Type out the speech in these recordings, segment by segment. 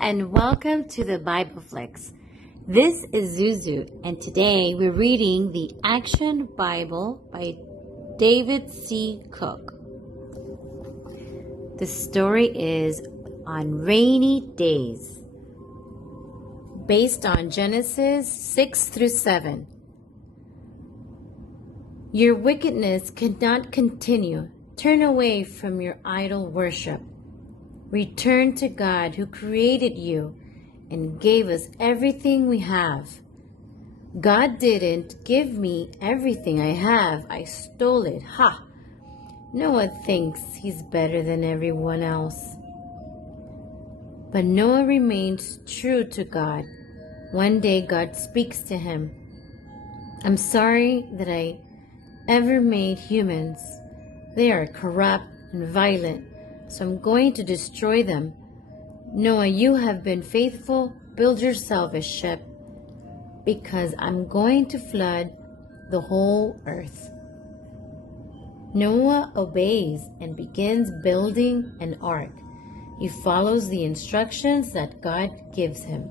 and welcome to the Bible Flicks. This is Zuzu, and today we're reading the Action Bible by David C. Cook. The story is on rainy days, based on Genesis 6 through 7. Your wickedness cannot continue. Turn away from your idol worship. Return to God who created you and gave us everything we have. God didn't give me everything I have. I stole it. Ha! Noah thinks he's better than everyone else. But Noah remains true to God. One day God speaks to him. I'm sorry that I ever made humans. They are corrupt and violent, so I'm going to destroy them. Noah, you have been faithful. Build yourself a ship, because I'm going to flood the whole earth. Noah obeys and begins building an ark. He follows the instructions that God gives him.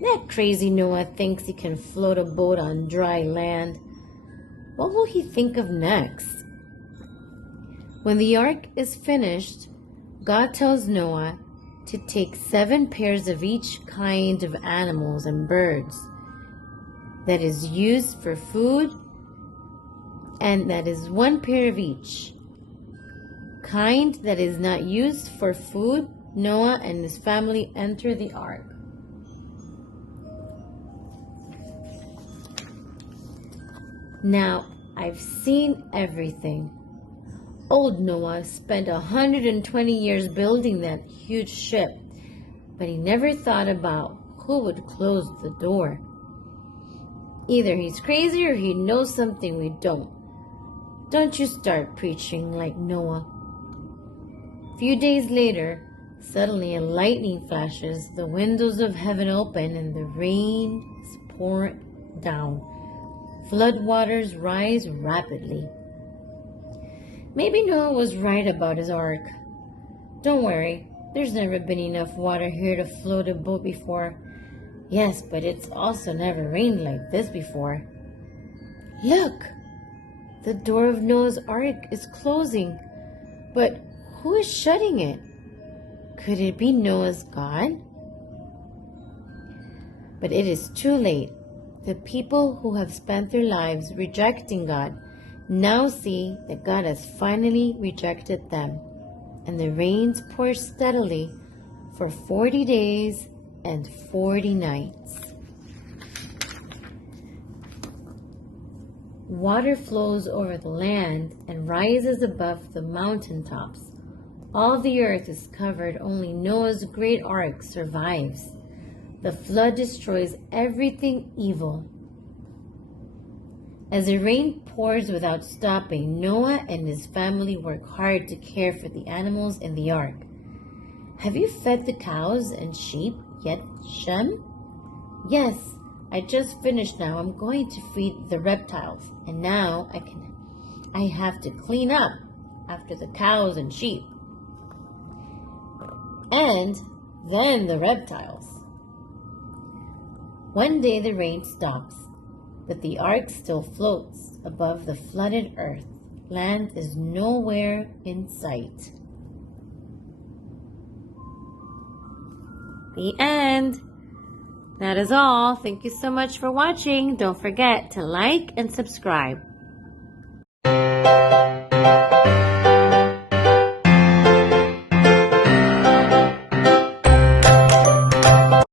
That crazy Noah thinks he can float a boat on dry land. What will he think of next? When the ark is finished, God tells Noah to take 7 pairs of each kind of animals and birds that is used for food, and that is 1 pair of each. Kind that is not used for food, Noah and his family enter the ark. Now, I've seen everything. Old Noah spent 120 years building that huge ship, but he never thought about who would close the door. Either he's crazy or he knows something we don't. Don't you start preaching like Noah. A few days later, suddenly a lightning flashes, the windows of heaven open, and the rain is pouring down. Floodwaters rise rapidly. Maybe Noah was right about his ark. Don't worry, there's never been enough water here to float a boat before. Yes, but it's also never rained like this before. Look! The door of Noah's ark is closing. But who is shutting it? Could it be Noah's God? But it is too late. The people who have spent their lives rejecting God now see that God has finally rejected them, and the rains pour steadily for 40 days and 40 nights. Water flows over the land and rises above the mountaintops. All the earth is covered, only Noah's great ark survives. The flood destroys everything evil. As the rain pours without stopping, Noah and his family work hard to care for the animals in the ark. Have you fed the cows and sheep yet, Shem? Yes, I just finished now. I'm going to feed the reptiles, and now I have to clean up after the cows and sheep. And then the reptiles. One day the rain stops, but the ark still floats above the flooded earth. Land is nowhere in sight. The end. That is all. Thank you so much for watching. Don't forget to like and subscribe.